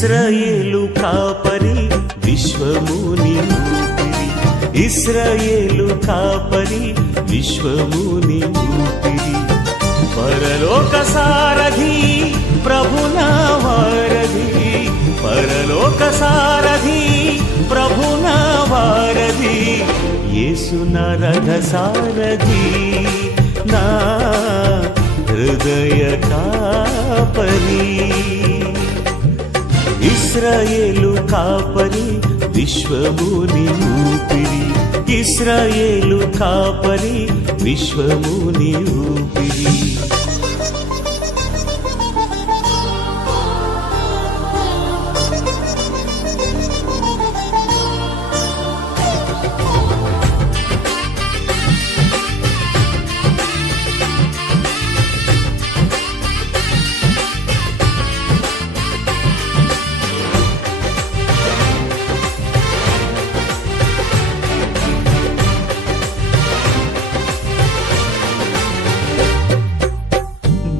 ఇశ్రాయేలు కాపరి విశ్వముని ఊపిరి, ఇశ్రాయేలు కాపరి విశ్వముని ఊపిరి. పరలోక సారథి ప్రభునా వారధి, పరలోక సారథి ప్రభునా వారధి, యేసు నా రథ సారథి, నా హృదయ కాపరి. ఇశ్రాయేలు కాపరి విశ్వముని ఊపిరి, ఇశ్రాయేలు కాపరి విశ్వముని ఊపిరి.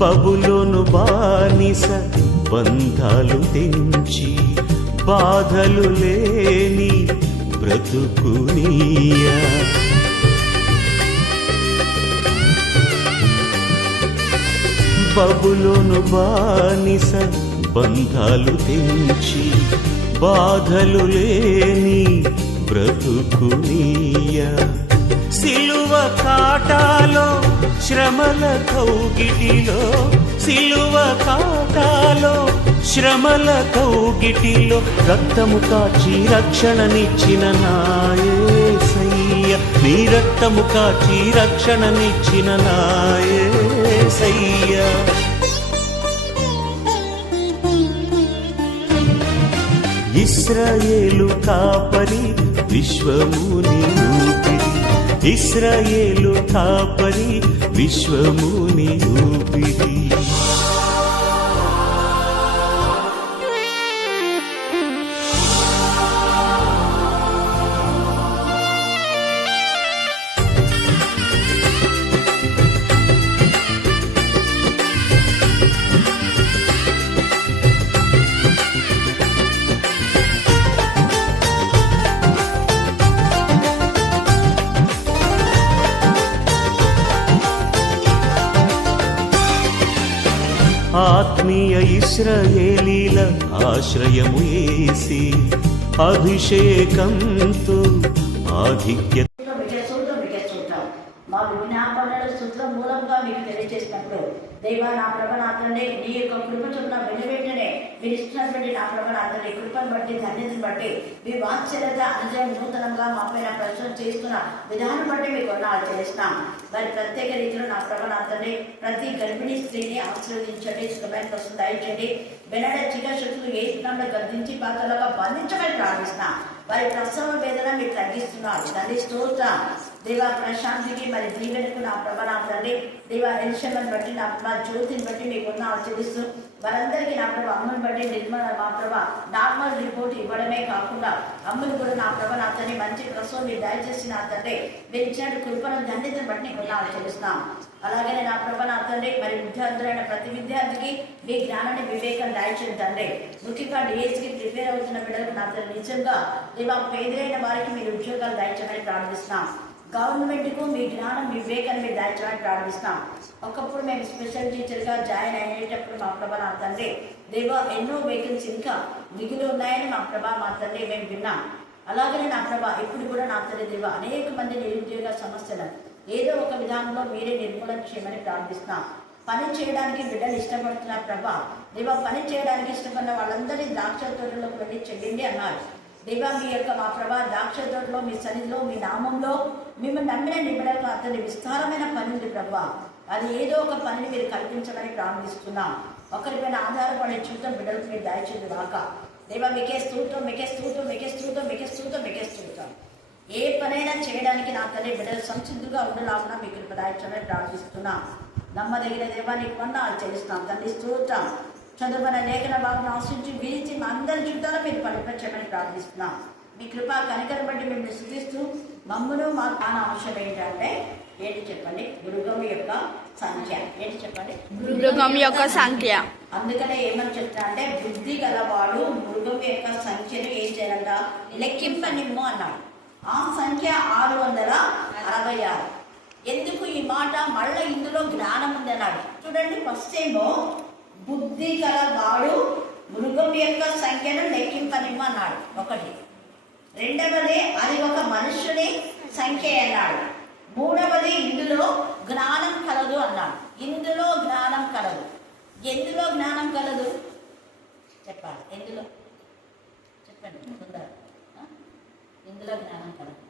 బబులోను బానిస బంధాలు తెంచి, బాధలు లేని బ్రతుకునియా. బబులోను బానిస బంధాలు తెంచి, బాధలు లేని బ్రతుకునియా. సిలువ కాటాలో శ్రమల కౌగిటిలో, సిలువ కాటాలో శ్రమల కౌగిటిలో, రక్తము కాచి రక్షణనిచ్చిన నా యేసయ్య, నీ రక్తము కాచి రక్షణనిచ్చిన నా యేసయ్య. ఇశ్రాయేలు కాపరి విశ్వముని ఊపిరి, ఇశ్రాయేలు కాపరి విశ్వముని ఊపిరి. ఆత్మీయ ఇశ్రాయేలీల ఆశ్రయము యేసి, అభిషేకంతో ఆధిక్య మా విజ్ఞాపనలు సూత్రం మూలంగా మీకు తెలియజేసినప్పుడు, దేవా నా ప్రభనాథనే నీ యొక్క కృప చొప్పున వెంటనే మీరు ఇచ్చినటువంటి నా ప్రభనాథనే కృపను బట్టి ధన్యతను బట్టి మీ వాత్సల్యత అనుజయం నూతనంగా మా పైన ప్రశ్న చేస్తున్న విధానం బట్టి మీకు ఆచరిస్తున్నాం. మరి ప్రత్యేక రీతిలో నా ప్రభనాథనే ప్రతి గర్భిణీ స్త్రీని ఆశీర్వదించండి, సుఖమైన కోసం దయచేయండి. వెనడ చికశక్తులు ఏ స్థానంలో గర్దించి పాత్రలుగా బంధించమని ప్రార్థిస్తున్నాం. వారి ప్రసవ వేదన మీరు తగ్గిస్తున్నారు. తండ్రి స్తోత్రం. దేవా ప్రశాంతికి మరి దీవెనకు నా ప్రభనాథండి, దేవా ఎలిషమ్మని బట్టి నా జ్యోతిని బట్టి మీకు ఆచరిస్తూ వారందరికీ నా ప్రభ అమ్మని బట్టి నిర్మల మా ప్రభ నార్మల్ రిపోర్ట్ ఇవ్వడమే కాకుండా అమ్మని కూడా నా ప్రభనాథని మంచి ప్రసవం మీరు దయచేసి నా తండ్రి మీరు ఇచ్చిన కృపను ధన్యతను బట్టి మీకు ఆచరిస్తున్నాం. అలాగనే నా ప్రభనాథండి మరి విద్యార్థులైన ప్రతి విద్యార్థికి మీ జ్ఞానాన్ని వివేకం దయచేయండి తండ్రి. ముఖ్యంగా డిఎస్కి ప్రిపేర్ అవుతున్న బిడ్డలకు నా తండ్రి నిజంగా దేవా పేదలైన వారికి మీరు ఉద్యోగాలు దయచేయమని ప్రార్థిస్తున్నాం. గవర్నమెంట్కు మీ జ్ఞానం మీ వివేకాన్ని మీరు దయచేయమని ప్రార్థిస్తాం. ఒకప్పుడు మేము స్పెషల్ టీచర్గా జాయిన్ అయ్యేటప్పుడు మా ప్రభ నా తండ్రి దేవా ఎన్నో వేకెన్సీ ఇంకా మిగిలి ఉన్నాయని మా ప్రభ మా తండ్రి మేము విన్నాం. అలాగనే నా ప్రభ ఇప్పుడు కూడా నా తండ్రి దేవా అనేక మంది నిరుద్యోగ సమస్యలను ఏదో ఒక విధానంలో మీరే నిర్మూలన చేయమని ప్రార్థిస్తున్నాం. పని చేయడానికి బిడ్డలు ఇష్టపడుతున్న ప్రభా దేవా, పని చేయడానికి ఇష్టపడిన వాళ్ళందరినీ ద్రాక్ష తోటలోకి వెళ్ళి చెల్లిండి అన్నారు. దేవా మీ యొక్క మా ప్రభా ద్రాక్ష తోటలో మీ సన్నిధిలో మీ నామంలో మిమ్మల్ని నమ్మిన నిబిడలకు అతని విస్తారమైన పని ఉంది ప్రభా. అది ఏదో ఒక పనిని మీరు కల్పించమని ప్రారంభిస్తున్నాం. ఒకరిపైన ఆధారపడే చూడటం బిడ్డలకు మీరు దయచేది రాక దేవా మీకే స్తోత్రం, మీకే స్తోత్రం, మీకే స్తోత్రం, మీకే స్తోత్రం, మీకే స్తోత్రం. ఏ పనైనా చేయడానికి నా తల్లి బిడ్డలు సంసిద్ధుగా ఉండలాగున మీ కృప దయచేయమని ప్రార్థిస్తున్నా. నమ్మదగిన దేవా నీకు వందనాలు చెల్లిస్తున్నాం తండ్రి స్తోత్రం. చదువుకున్న లేఖన భాగం ఆశించి విధించి మా అందరి జీవితాల్లో మీరు పరిపరచమని ప్రార్థిస్తున్నాం. మీ కృప కనికరం బట్టి మిమ్మల్ని స్తుతిస్తూ మమ్మను మా జ్ఞాన అవసరం ఏంటంటే ఏంటి చెప్పండి? మృగం యొక్క సంఖ్య. ఏంటి చెప్పండి? మృగం యొక్క సంఖ్య. అందుకనే ఏమని చెప్తా అంటే బుద్ధి గలవాడు మృగం యొక్క సంఖ్యను ఏం చేయాలంట? లెక్కింపనిమ్ము అన్నాడు. ఆ సంఖ్య 666. ఎందుకు ఈ మాట? మళ్ళీ ఇందులో జ్ఞానం ఉంది అన్నాడు. చూడండి, ఫస్ట్ ఏమో బుద్ధి గలవాడు మృగం యొక్క సంఖ్యను లెక్కింపనిమ్ము అన్నాడు, ఒకటి. రెండవది అది ఒక మనుష్యుని సంఖ్య అన్నాడు. మూడవది ఇందులో జ్ఞానం కలదు అన్నాడు. ఇందులో జ్ఞానం కలదు. ఎందులో జ్ఞానం కలదు చెప్పాలి. ఎందులో చెప్పండి తొందర. ఇందులో జ్ఞానం కలదు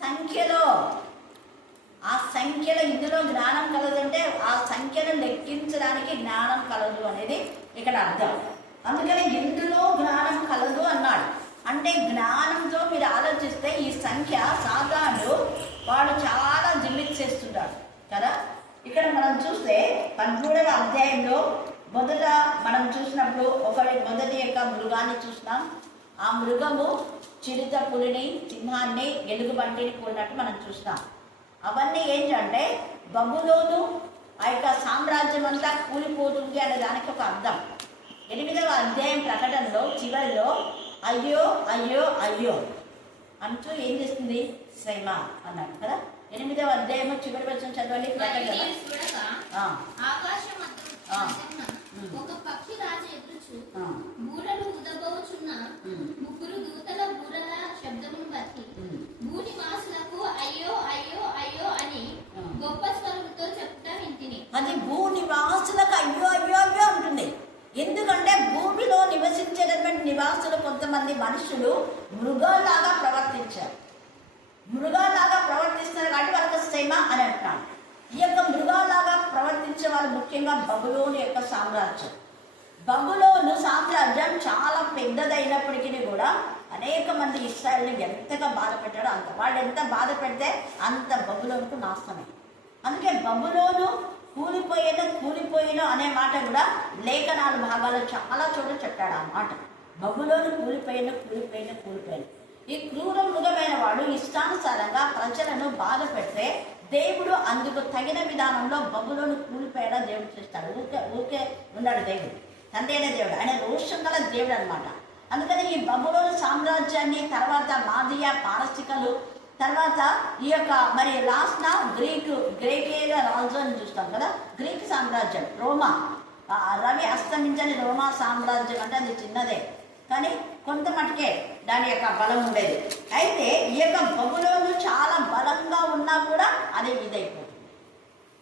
సంఖ్యలో. ఆ సంఖ్యలో ఇందులో జ్ఞానం కలదు అంటే ఆ సంఖ్యను లెక్కించడానికి జ్ఞానం కలదు అనేది ఇక్కడ అర్థం. అందుకని ఇందులో జ్ఞానం కలదు అన్నాడు. అంటే జ్ఞానంతో మీరు ఆలోచిస్తే ఈ సంఖ్య సాతానుడు వాడు చాలా జిమ్మిట్ చేస్తుంటాడు కదా. ఇక్కడ మనం చూస్తే 13వ అధ్యాయంలో మొదట మనం చూసినప్పుడు మొదటి యొక్క మృగాన్ని చూసినాం. ఆ మృగము చిరుత పులిని, సింహాన్ని, ఎలుగుబంటిని కూడినట్టు మనం చూసినాం. అవన్నీ ఏంటంటే బబులోను ఆ యొక్క సామ్రాజ్యం అంతా కూలిపోతుంది అనే దానికి ఒక అర్థం. 8వ అధ్యాయం ప్రకటనలో చివరిలో అయ్యో అయ్యో అయ్యో అంటూ ఏం చేస్తుంది? శ్రమ అన్నాడు కదా. 8వ అధ్యాయము చివరి వచనం చదవండి. ప్రకటన ఒక పక్షి రాజు ఎదురుచు బూరలు ఉదబోచున్న ముగ్గురు దూతల బూరల శబ్దమును బట్టి భూనివాసులకు అయ్యో అయ్యో అయ్యో అని గొప్ప స్వరంతో చెప్తా వింటిని. అది భూనివాసులకు అయ్యో అయ్యో అయ్యో అంటుంది. ఎందుకంటే భూమిలో నివసించేటటువంటి నివాసులు కొంతమంది మనుషులు మృగాల్లాగా ప్రవర్తించారు. మృగాల్లాగా ప్రవర్తిస్తున్నారు కాబట్టి వాళ్ళకి శ్రమ అని అంటున్నాను. ఈ యొక్క మృగాల్లాగా ప్రవర్తించే వాళ్ళు ముఖ్యంగా బబులోను యొక్క సామ్రాజ్యం. బబులోను సామ్రాజ్యం చాలా పెద్దదైనప్పటికీ కూడా అనేక మంది ఇశ్రాయేలుని ఎంతగా బాధ పెట్టాడో అంత. వాళ్ళు ఎంత బాధ పెడితే అంత బబులోనుకు నాశనమే. అందుకే బబులోను కూలిపోయిన అనే మాట కూడా లేఖనాల భాగాలు చాలా చోట్ల చెప్పాడు ఆ మాట. బబులోను కూలిపోయిన. ఈ క్రూర మృగమైన వాడు ఇష్టానుసారంగా ప్రజలను బాధ పెడితే దేవుడు అందుకు తగిన విధానంలో బబులోను కూలిపోయేలా దేవుడు చేస్తాడు. ఊరికే ఉన్నాడు దేవుడు, తండ్రి అయిన దేవుడు. ఆయన రోషం గల దేవుడు అనమాట. అందుకని ఈ బబులోను సామ్రాజ్యాన్ని తర్వాత మాదియా, పారసికలు, తర్వాత ఈ యొక్క మరి లాస్ట్ గ్రీకేయ రాజు అని చూస్తాం కదా. గ్రీక్ సామ్రాజ్యం, రోమా, రవి అస్తమించని రోమా సామ్రాజ్యం అంటే అది చిన్నదే కానీ కొంత మటుకే దాని యొక్క బలం ఉండేది. అయితే ఈ యొక్క బబులోను చాలా బలంగా ఉన్నా కూడా అది ఇదైపోతుంది.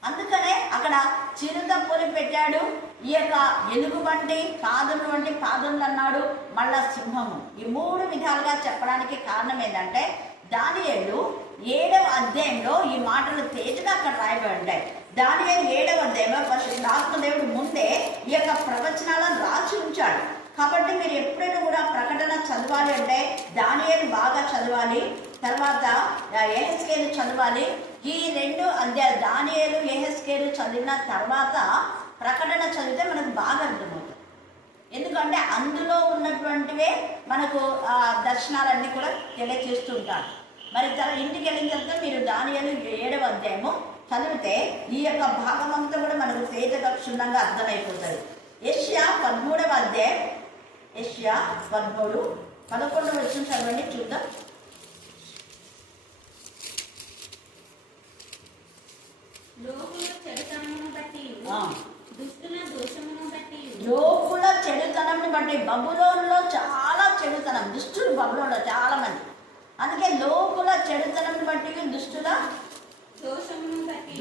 అందుకనే అక్కడ చిరుత పులి పెట్టాడు, ఈ యొక్క ఎలుగుబంటి, పాదములు వంటి పాదములు అన్నాడు, మళ్ళా సింహము. ఈ 3 విధాలుగా చెప్పడానికి కారణం ఏంటంటే దానియేలు 7వ అధ్యాయంలో ఈ మాటలు తేజగా అక్కడ రాయబడి ఉంటాయి. దానియేలు 7వ అధ్యాయంలో ఆత్మదేవుడు ముందే ఈ యొక్క ప్రవచనాలను రాసి ఉంచాడు. కాబట్టి మీరు ఎప్పుడైనా కూడా ప్రకటన చదవాలి అంటే దానియేలు బాగా చదవాలి, తర్వాత యెహెజ్కేలు చదవాలి. ఈ 2 అధ్యాయాలు దానియేలు, యెహెజ్కేలు చదివిన తర్వాత ప్రకటన చదివితే మనకు బాగా అర్థమవుతుంది. ఎందుకంటే అందులో ఉన్నటువంటివే మనకు దర్శనాలన్నీ కూడా తెలియజేస్తూ ఉంటారు. మరి ఇంటికి వెళ్ళిన తర్వాత మీరు దానియేలు 7వ అధ్యాయము చదివితే ఈ యొక్క భాగం అంతా కూడా మనకు తేజగా క్షుణ్ణంగా అర్థమైపోతుంది. యెషయా 13వ అధ్యాయం, యెషయా 13, 11వ వచనం చదవండి చూద్దాం. లోకుల చెడుతనమును బట్టి బబులోనులో చాలా చెడుతనం, దుష్టులు బబులోనులో చాలా మంది. అందుకే లోకుల చెడుతనం బట్టి, దుష్టుల దోషమును బట్టి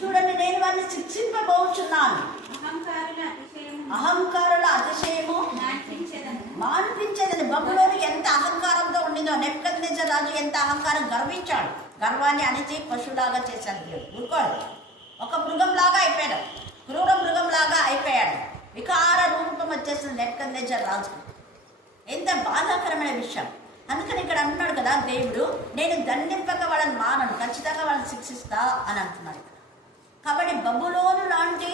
చూడండి నేను వారిని శిక్షింపబోచున్నాను. అహంకారుల అతిశయము మాన్పించేదని. బబులోను ఎంత అహంకారంతో ఉండిందో, నెబుకద్నెజర్ రాజు ఎంత అహంకారం, గర్వించాడు. గర్వాన్ని అణిచి పశువులాగా చేశాడు దేవుడు. ఊరుకోడు, ఒక మృగంలాగా అయిపోయాడు, క్రూర మృగంలాగా అయిపోయాడు. వికార రూపం వచ్చేసింది నెబుకద్నెజర్ రాజుకు. ఎంత బాధాకరమైన విషయం. అందుకని ఇక్కడ అంటున్నాడు కదా దేవుడు, నేను దండింపక వాళ్ళని మానను, ఖచ్చితంగా వాళ్ళని శిక్షిస్తా అని అంటున్నాడు. కాబట్టి బబులోను లాంటి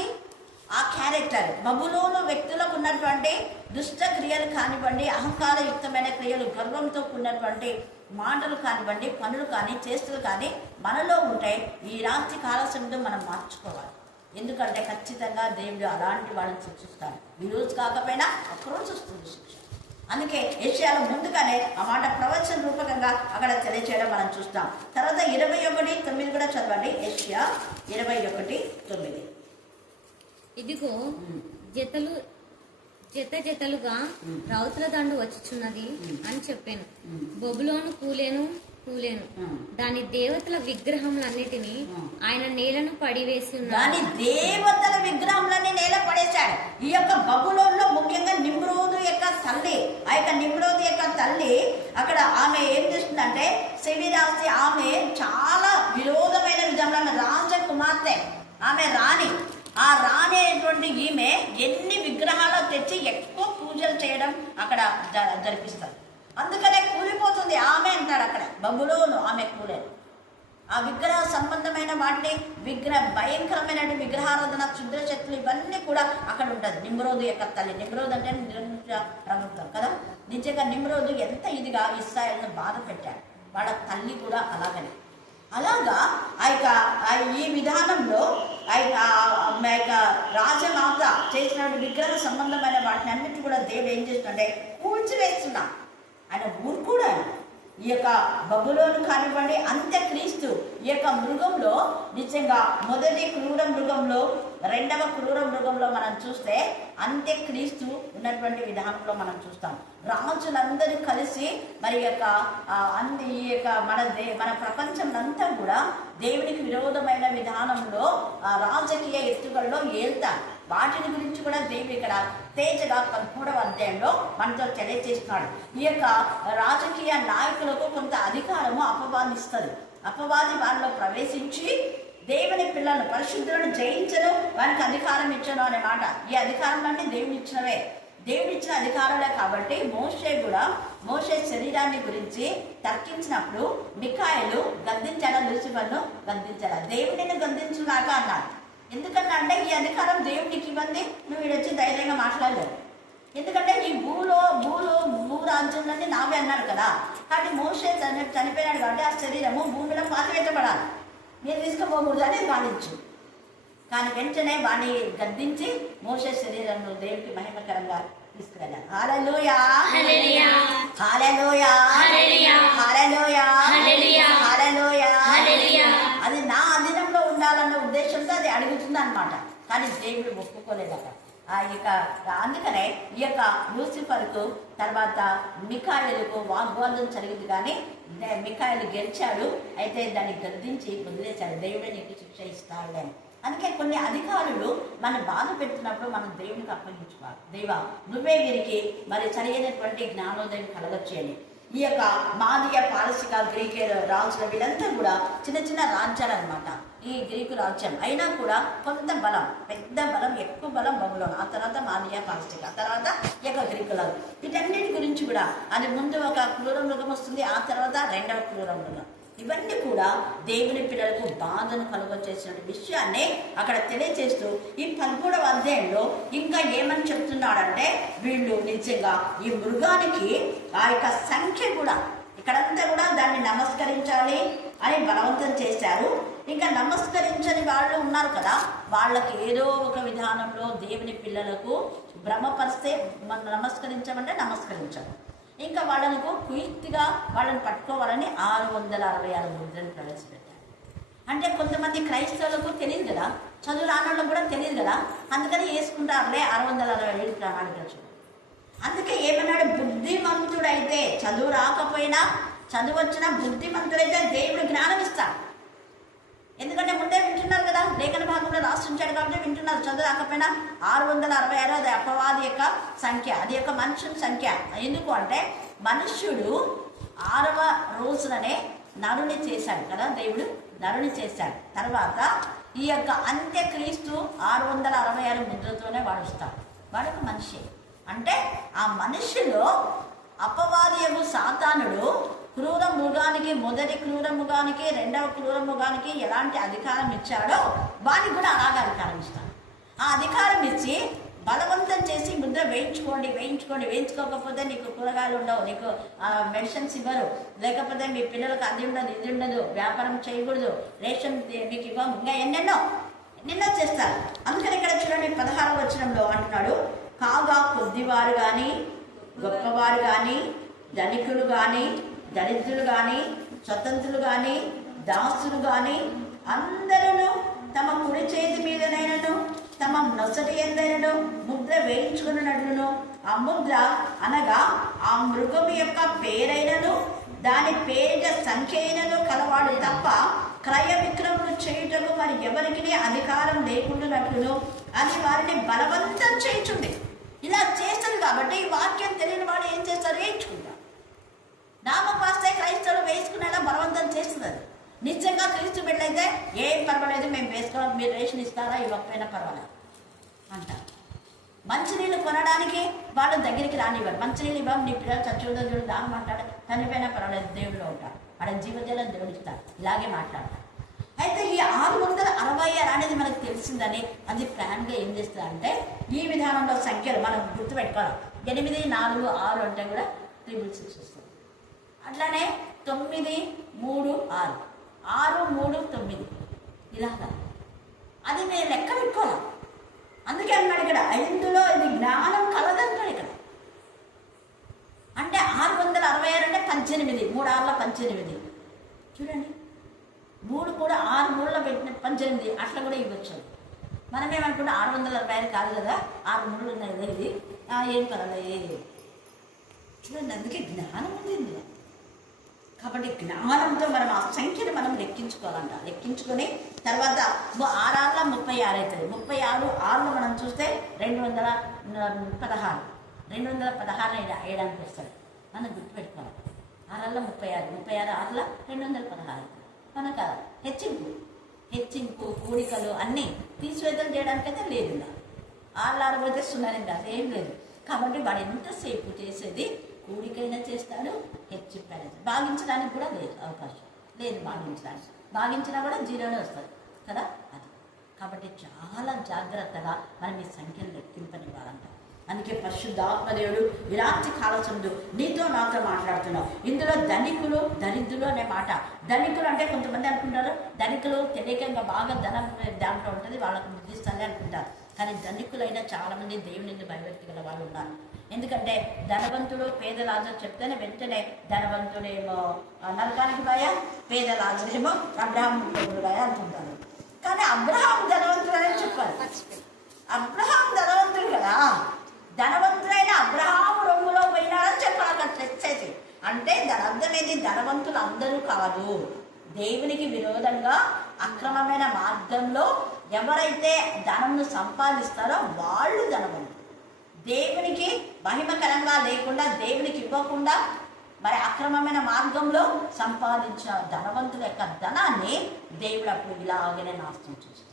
ఆ క్యారెక్టర్ బబులోను వ్యక్తులకు ఉన్నటువంటి దుష్ట క్రియలు కానివ్వండి, అహంకారయుక్తమైన క్రియలు, గర్వంతో కూడినటువంటి మాటలు కానివ్వండి, పనులు కానీ, చేష్టలు కానీ మనలో ఉంటే ఈ రాత్రి కాల సమయంలో మనం మార్చుకోవాలి. ఎందుకంటే ఖచ్చితంగా దేవుడు అలాంటి వాళ్ళని శిక్షిస్తాడు. ఈరోజు కాకపోయినా ఒక్కరోజు వస్తుంది శిక్ష. అందుకే యెషయాలో ముందుగానే ఆ మాట ప్రవచన రూపకంగా అక్కడ తెలియచేయడం మనం చూస్తాం. తర్వాత 21:9 కూడా చదవండి. యెషయా 21:9. ఇదిగో జతలుగా రౌతుల దండు వచ్చుచున్నది అని చెప్పాను. బబులోను కూలేను దాని దేవతల విగ్రహములన్నిటినీ ఆయన నేలను పడివేసి ఉన్నాడు. దాని దేవతల విగ్రహములన్నీ నేల పడేశాడు. ఈ యొక్క బబులోనులో ముఖ్యంగా నిమ్రోదు యొక్క తల్లి, ఆ యొక్క నిమ్రోదు యొక్క తల్లి అక్కడ ఆమె ఏం చేస్తుందంటే శిబిరాసి, ఆమె చాలా విరోధమైన విధంగా రాజకుమార్తె, ఆమె రాణి. ఆ రాణి అయినటువంటి ఈమె ఎన్ని విగ్రహాలు తెచ్చి ఎక్కువ పూజలు చేయడం అక్కడ జరిపిస్తారు. అందుకనే కూలిపోతుంది ఆమె అంటాడు అక్కడ. బబులోను ఆమె కూలేదు. ఆ విగ్రహ సంబంధమైన వాటిని భయంకరమైన విగ్రహారాధన, క్షుద్ర శక్తులు ఇవన్నీ కూడా అక్కడ ఉంటుంది. నిమ్రోదు యొక్క తల్లి, నిమ్రోదు అంటే నిరంకుశ ప్రభుత్వం కదా. నిజంగా నిమ్రోదు ఎంత ఇదిగా ఇశ్రాయేలును బాధ పెట్టాడు. వాళ్ళ తల్లి కూడా అలాగనే. అలాగా ఈ విధానంలో రాజమాత చేసిన విగ్రహ సంబంధమైన వాటిని అన్నిటి కూడా దేవుడు ఏం చేస్తుంటే కూల్చివేస్తున్నా. ఆయన ఊరుకోడు. ఈ యొక్క బబులోను కానివ్వండి, అంత్యక్రీస్తు ఈ యొక్క మృగంలో నిజంగా మొదటి క్రూర మృగంలో, రెండవ క్రూర మృగంలో మనం చూస్తే అంత్యక్రీస్తు ఉన్నటువంటి విధానంలో మనం చూస్తాం. రాజులందరూ కలిసి మరి ఈ యొక్క మన ప్రపంచం అంతా కూడా దేవునికి విరోధమైన విధానంలో రాజకీయ ఎత్తుగడలో ఏళ్తారు. వాటిని గురించి కూడా దేవుడు ఇక్కడ తేజగా 13వ అధ్యాయంలో మనతో తెలియజేస్తున్నాడు. ఈ యొక్క రాజకీయ నాయకులకు కొంత అధికారము అపవాదిస్తుంది. అపవాది వారిలో ప్రవేశించి దేవుని పిల్లలను, పరిశుద్ధులను జయించడం, వారికి అధికారం ఇచ్చడం అనే మాట. ఈ అధికారాలన్నీ దేవుని ఇచ్చినవే, దేవుడి ఇచ్చిన అధికారాలే. కాబట్టి మోషే శరీరాన్ని గురించి తర్కించినప్పుడు మిఖాయేలు గద్దించాడా, లూసిఫర్ను గద్దించాడా? దేవుడిని గద్దించుగాక అన్నాడు. ఎందుకన్నా అంటే ఈ అధికారం దేవుడికి ఇవ్వండి, నువ్వు వీడొచ్చి ధైర్యంగా మాట్లాడలేవు. ఎందుకంటే ఈ భూరాజ్యంలోనే నావే అన్నాడు కదా. కాబట్టి మోషే చనిపోయినాడు కాబట్టి ఆ శరీరము భూమిలో పాతిపెట్టబడాలి, మీరు తీసుకుపోకూడదు అని వాణించు. కానీ వెంటనే వాణ్ణి గద్దించి మోషే శరీరంలో దేవుడికి మహిమకరంగా తీసుకువెళ్ళాను. హల్లెలూయా, హల్లెలూయా, హల్లెలూయా, హల్లెలూయా, హల్లెలూయా. అది నా అధీనంలో ఉండాలన్న ఉద్దేశంతో అది అడుగుతుంది అన్నమాట. కానీ దేవుడు ఒప్పుకోలేదు అక్కడ. అందుకనే ఈ యొక్క లూసిఫర్కు తర్వాత మిఖాయేలుకు వాగ్వాదం జరిగింది. కానీ మిఖాయేలు గెలిచాడు. అయితే దాన్ని గద్దించి వదిలేశాడు. దేవుడే నీకు శిక్ష ఇస్తాడు అని. అందుకే కొన్ని అధికారులు మనం బాధ పెడుతున్నప్పుడు మనం దేవునికి అప్పగించుకోవాలి. దేవా, నువ్వే వీరికి మరి సరైనటువంటి జ్ఞానోదయం కలగచ్చేయండి. ఈ యొక్క మాదియ, పారసిక, గ్రీక్ రాజుల వీళ్ళంతా కూడా చిన్న చిన్న రాజ్యాలు అనమాట. ఈ గ్రీకు రాజ్యం అయినా కూడా కొంత బలం, పెద్ద బలం, ఎక్కువ బలం బబులోను, ఆ తర్వాత మాదియ, పారసిక, ఆ తర్వాత ఈ యొక్క గ్రీకులు. వీటన్నిటి గురించి కూడా అది ముందు ఒక క్రూర మృగం వస్తుంది, ఆ తర్వాత రెండవ క్రూర మృగం. ఇవన్నీ కూడా దేవుని పిల్లలకు బాధను కలుగచేసిన విషయాన్ని అక్కడ తెలియజేస్తూ ఈ 13వ అధ్యాయంలో ఇంకా ఏమని చెప్తున్నాడంటే, వీళ్ళు నిజంగా ఈ మృగానికి ఆ యొక్క సంఖ్య కూడా ఇక్కడంతా కూడా దాన్ని నమస్కరించాలి అని బలవంతం చేశారు. ఇంకా నమస్కరించని వాళ్ళు ఉన్నారు కదా, వాళ్ళకి ఏదో ఒక విధానంలో దేవుని పిల్లలకు భ్రమపరిస్తే మనం నమస్కరించమంటే నమస్కరించాలి. ఇంకా వాళ్ళకు పూర్తిగా వాళ్ళని పట్టుకోవాలని 666 ముద్రను ప్రవేశపెట్టారు. అంటే కొంతమంది క్రైస్తవులకు తెలియదు కదా, చదువు రానోళ్ళకు కూడా తెలియదు కదా, అందుకని వేసుకుంటారులే 667 ప్రణాళికలు. అందుకే ఏమన్నాడు, బుద్ధిమంతుడైతే, చదువు రాకపోయినా చదువు వచ్చిన బుద్ధిమంతుడైతే దేవుడు జ్ఞానం ఇస్తాడు. ఎందుకంటే ముందే వింటున్నారు కదా, లేఖన భాగంలో రాస్తుంచాడు కాబట్టి వింటున్నారు. చదువు రాకపోయినా 666 అది అపవాది యొక్క సంఖ్య, అది యొక్క మనుషుని సంఖ్య. ఎందుకు అంటే మనుష్యుడు 6వ రోజుననే నరుని చేశాడు కదా, దేవుడు నరుని చేశాడు. తర్వాత ఈ యొక్క అంత్యక్రీస్తు 666 ముద్రతోనే వాడు వస్తాడు. వాడొక మనిషి. అంటే ఆ మనిషిలో అపవాదియగు సాతానుడు క్రూర మృగానికి, మొదటి క్రూర మృగానికి, రెండవ క్రూర మృగానికి ఎలాంటి అధికారం ఇచ్చాడో వానికి కూడా అలాగే అధికారం ఇస్తాడు. ఆ అధికారం ఇచ్చి బలవంతం చేసి ముద్ర వేయించుకోకపోతే నీకు కూరగాయలు ఉండవు, నీకు మెడిసిన్స్ ఇవ్వరు, లేకపోతే మీ పిల్లలకు అది ఉండదు ఇది ఉండదు, వ్యాపారం చేయకూడదు, రేషన్ మీకు ఇవ్వము, ఇంకా ఎన్నెన్నో చేస్తారు. అందుకని ఇక్కడ చూడండి 16వ వచనంలో అంటున్నాడు, కాగా కొద్దివారు కానీ గొప్పవారు కానీ ధనికులు కానీ దరిద్రులు కానీ స్వతంత్రులు కానీ దాసులు కానీ అందరూ తమ కుడి చేతి మీదనైనను తమ నొసటి ఎందైనను ముద్ర వేయించుకున్నట్లును, ఆ ముద్ర అనగా ఆ మృగము యొక్క పేరైనను దాని పేరిట సంఖ్య అయినను కలవాడు తప్ప క్రయ విక్రములు చేయుటకు మరి ఎవరికి అధికారం లేకుండానట్లును అది వారిని బలవంతం చేయించుంది. ఇలా చేస్తుంది కాబట్టి ఈ వాక్యం తెలియని వాడు ఏం చేస్తారు? వేయించుకుంటారు. నామపాస్తే క్రైస్తవులు వేసుకునేలా బలవంతం చేస్తుంది. అది నిజంగా క్రీస్తు బిడ్డలైతే ఏం పర్వాలేదు, మేము వేసుకోవాలి, మీరు రేషన్ ఇస్తారా ఇవ్వకపోయినా పర్వాలేదు అంటారు. మంచినీళ్ళు కొనడానికి వాళ్ళు దగ్గరికి రానివ్వరు. మంచినీళ్ళు ఇవ్వం, నీ పిల్లలు చచ్చుకుందో చూడు దాని మాట్లాడే చనిపోయినా పర్వాలేదు, దేవుళ్ళు ఉంటారు, ఆడ జీవజలం దేవుడు ఇస్తారు, ఇలాగే మాట్లాడతారు. అయితే ఈ 666 అనేది మనకు తెలిసిందని అది ప్లాన్గా ఏం చేస్తుందంటే ఈ విధానంలో సంఖ్యలు మనం గుర్తుపెట్టుకోవాలి. 8, 4, 6 అంటే కూడా 666 వస్తుంది. అట్లానే 9, 3, 6, 6, 3, 9 ఇలాగా అది నేను లెక్క పెట్టుకోవాలి. అందుకే అన్నాడు ఇక్కడ ఇందులో ఇది జ్ఞానం కలదంటాడు ఇక్కడ. అంటే 666 అంటే 18, 3 6ల 18 చూడండి, 3 కూడా 6 3ల పెట్టిన 18 అట్లా కూడా ఇవ్వచ్చు. మనమేమనుకుంటే 665 కాదు కదా, 6 3లు ఉన్నాయి కదా, ఇది ఏం పర్వాలేదు చూడండి. అందుకే జ్ఞానం ఉంది ఇందులో. కాబట్టి జ్ఞానంతో మనం ఆ సంఖ్యను మనం లెక్కించుకోవాలంట. లెక్కించుకొని తర్వాత 6 6ల 36 అవుతుంది. 36 6లో మనం చూస్తే 216 వేయడానికి వస్తుంది. మనం గుర్తుపెట్టుకోవాలి. 6ల 36, 36 6ల 216 మనకు హెచ్చింపు కూడికలు అన్నీ తీసివేతలు చేయడానికైతే లేదు. 6 6 పోతే 0 కాదు, ఏం లేదు. కాబట్టి వాడు ఎంతసేపు చేసేది కూడికైనా చేస్తాడు, హెచ్చింపైనా భాగించడానికి కూడా లేదు, అవకాశం లేదు భాగించినా కూడా 0నే వస్తుంది కదా అది. కాబట్టి చాలా జాగ్రత్తగా మనం ఈ సంఖ్యను లెక్కింపనివ్వాలంట. అందుకే పరిశుద్ధాత్మదేవుడు ఈ రాత్రి కాలచందు నీతో నాతో మాట్లాడుతున్నావు. ఇందులో ధనికులు దరిద్రులు అనే మాట. ధనికులు అంటే కొంతమంది అనుకుంటారు ధనికులు తెలియకంగా బాగా ధనం దాంట్లో ఉంటుంది, వాళ్ళకు ముగిస్తానే అనుకుంటారు. కానీ ధనికులైన చాలామంది దేవుని భయభక్తి గల వాళ్ళు ఉన్నారు. ఎందుకంటే ధనవంతుడు పేదరాజు చెప్తేనే వెంటనే ధనవంతుడేమో నరకానికి భయ, పేదరాజుడేమో అబ్రహాం భయ అంటుంటారు. కానీ అబ్రహాం ధనవంతుడు అనేది చెప్పాలి. అబ్రహాం ధనవంతుడు కదా, ధనవంతుడైన అబ్రహాము రొమ్ములో పోయినాడని చెప్పాలి అక్కడ తెచ్చేసి. అంటే దాని అర్థం ఏంటి? ధనవంతులు అందరూ కాదు. దేవునికి విరోధంగా అక్రమమైన మార్గంలో ఎవరైతే ధనంను సంపాదిస్తారో వాళ్ళు ధనవంతులు. దేవునికి మహిమకరంగా లేకుండా, దేవునికి ఇవ్వకుండా మరి అక్రమమైన మార్గంలో సంపాదించిన ధనవంతుల యొక్క ధనాన్ని దేవుడు అప్పుడు ఇలాగనే నాశనం చేస్తాడు.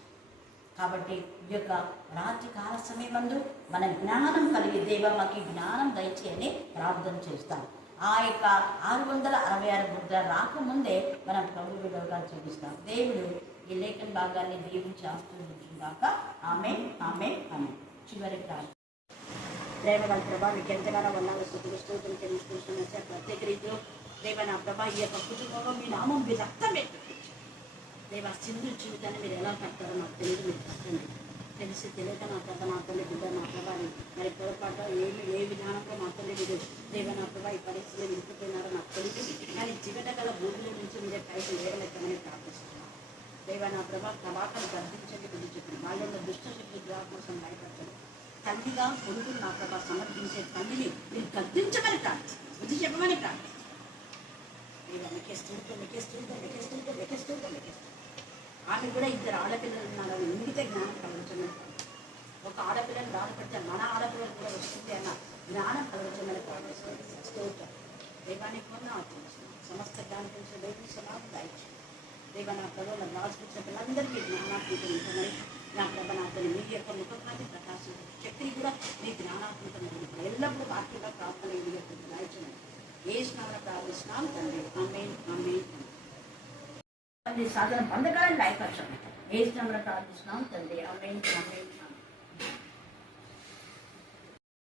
కాబట్టి ఈ యొక్క రాత్రి కాల సమయమందు మన జ్ఞానం కలిగి దేవా మాకు జ్ఞానం దయచేయని ప్రార్థన చేస్తాం. ఆ యొక్క 666 ముద్ర రాకముందే మనం ప్రభు విలువగా చూపిస్తాం. దేవుడు ఈ లేఖన భాగాన్ని దీవించి ఆశీర్వదించుగాక. ఆమేన్, ఆమేన్, ఆమేన్. చివరి ప్రార్థన. దేవ నా ప్రభా మీకు ఎంతగానో వందనాలు స్తుతులు స్తోత్రం చెల్లించుకుంటున్నా. ప్రత్యేక రీతిలో దేవ నా ప్రభా ఈ యొక్క కుటుంబంలో మీ నామం మీ రక్తం దేవ సింధు జీవితాన్ని మీరు ఎలా కడతారో నాకు తెలియదు, మీరు కట్టండి. తెలిసి తెలియక నా ప్రభా నా తల్లి బిడ్డ నా ప్రభాని మరి పొరపాటు ఏ విధానంలో మా తల్లి మీరు దేవ నా ప్రభా ఈ పరిస్థితిలో నిలిపిపోయినారో నాకు తెలియదు. కానీ జీవితకాల భూమిలో నుంచి మీరే పైకి లేవలెక్కమని ప్రార్థిస్తున్నాను. దేవ నా ప్రభా ప్రభాకలు గర్భించండి గురించి చెప్పిన వాళ్ళ దుష్టశక్తి దురాత్మసం భయపడతాను. తల్లిగా కొడుకులు నా ప్రభా సమర్థించే తల్లిని మీరు గద్దించమని ప్రార్థిస్తాను, బుద్ధి చెప్పమని ప్రార్థిస్తాను. ఆమె కూడా 2 ఆడపిల్లలు ఉన్నారని ఇంగితే జ్ఞానం కలగచ్చమని, ఒక ఆడపిల్లని బాధపడితే మన ఆడపిల్లలు కూడా వస్తుంది అన్న జ్ఞానం కలగచ్చమని ప్రార్థిస్తుంది. స్తోత్రం దేవానికి సమస్త జ్ఞానం తెలిసిన దేవుని సమాధి దాయిచ్చు. దేవ నా ప్రభు రాజకృష్ణ పిల్లలందరికీ జ్ఞానాత్మకం ఉంటుందని నా ప్రభ నాతని మీ యొక్క ముఖకాన్ని ప్రకాశించే శక్తిని కూడా మీ జ్ఞానాత్మకం ఎల్లప్పుడూ వాక్యంగా ప్రార్థన దాయిచ్చమని ఏ స్నానం ప్రార్థిస్తున్నాను తండ్రి. ఆమేన్, ఆమేన్. సాధన పొందగాలని లైఫ్ ఏ స్నానం ప్రార్థిస్తున్నాం తండ్రి. ఆమేన్, ఆమేన్.